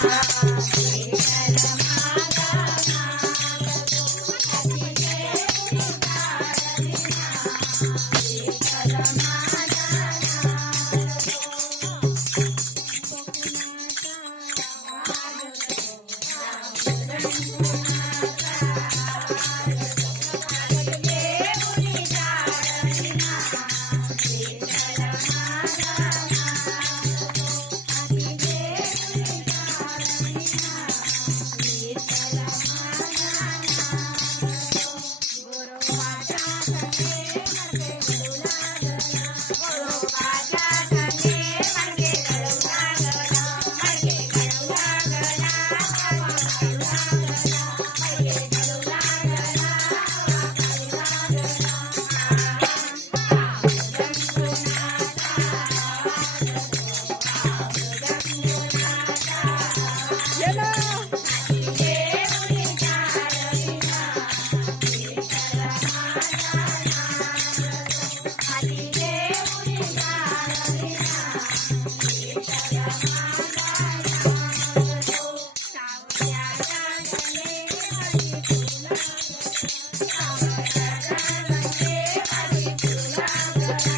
Thank you. Yeah.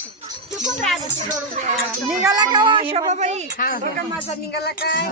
निघाला का शोभाबाई? माझा निघाला काय?